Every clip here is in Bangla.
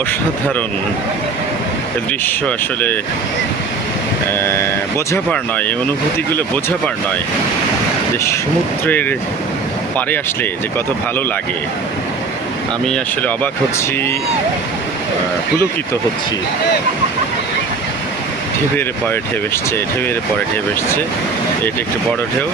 অসাধারণ দৃশ্য আসলে বোঝাবার নয় অনুভূতিগুলো বোঝাবার নয় যে সমুদ্রের পাড়ে আসলে যে কত ভালো লাগে। আমি আসলে অবাক হচ্ছি পুলকিত হচ্ছি। ঢেউয়ের পরে ঢেউ এসছে, ঢেউয়ের পরে ঢেউ এসছে। এটা একটু বড় ঢেউ।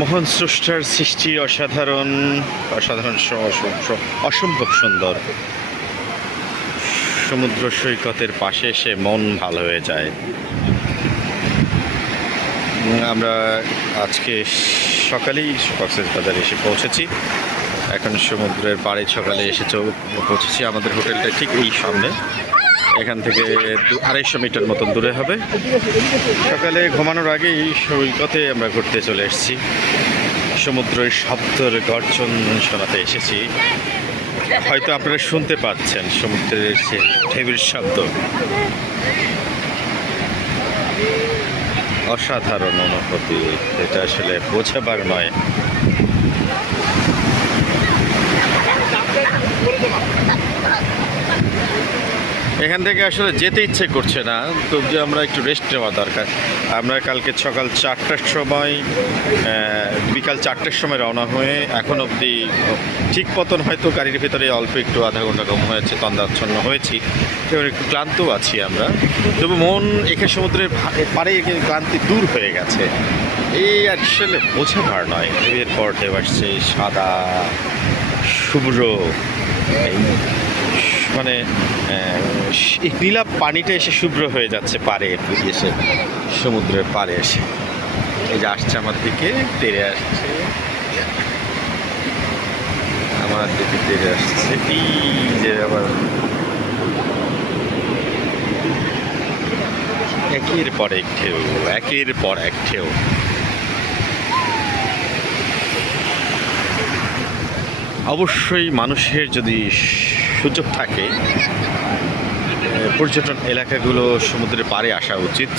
মহান স্রষ্টার সৃষ্টি অসাধারণ অসাধারণ অসম্ভব সুন্দর। সমুদ্র সৈকতের পাশে এসে মন ভালো হয়ে যায়। আমরা আজকে সকালেই কক্সবাজারে এসে পৌঁছেছি। এখন সমুদ্রের পাড়ে সকালে এসে পৌঁছেছি। আমাদের হোটেলটা ঠিক এই সামনে। এখান থেকে আড়াইশো মিটার মতন দূরে হবে। সকালে ঘুমানোর আগেই সৈকতে আমরা ঘুরতে চলে এসেছি। সমুদ্রের শব্দের গর্জন শোনাতে এসেছি। হয়তো আপনারা শুনতে পাচ্ছেন সমুদ্রের সে ঢেবির শব্দ। অসাধারণ অনুভূতি। এটা আসলে বোঝাবার নয়। এখান থেকে আসলে যেতে ইচ্ছে করছে না তো আমরা একটু রেস্ট নেওয়া দরকার। আমরা কালকে সকাল চারটার সময় বিকাল চারটের সময় রওনা হয়ে এখন অবধি ঠিক পতন হয়তো গাড়ির ভিতরে অল্প একটু আধা ঘণ্টা কম হয়েছে তন্দাচ্ছন্ন হয়েছি। এবার একটু ক্লান্ত আছি আমরা। তবু মন এখানে সমুদ্রের পারে ক্লান্তি দূর হয়ে গেছে। এই আসলে বোঝাবার নয়। এরপর ঢেউ আসছে সাদা, শুভ্র, এই মানে নীলা পানিটা এসে শুভ্র হয়ে যাচ্ছে পারে, এসে সমুদ্রের পাড়ে এসে। এই যে আসছে আমার দিকে, তেরে আসছে। আমার দিকে তেরে আসছে। যে আবার একের পর এক ঢেউ, একের পর এক ঢেউ। অবশ্যই মানুষের যদি সুযোগ থাকে পর্যটন এলাকাগুলো সমুদ্রের পাড়ে আসা উচিত।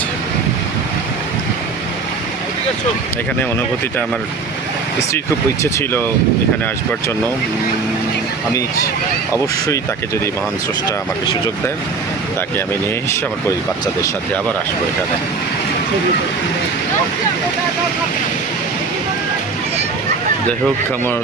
এখানে অনুভূতিটা আমার স্ত্রীর খুব ইচ্ছে ছিল এখানে আসবার জন্য। আমি অবশ্যই তাকে যদি মহান স্রষ্টা আমাকে সুযোগ দেন, তাকে আমি নিয়ে এসে আমার বাচ্চাদের সাথে আবার আসব এখানে। যাই হোক, আমার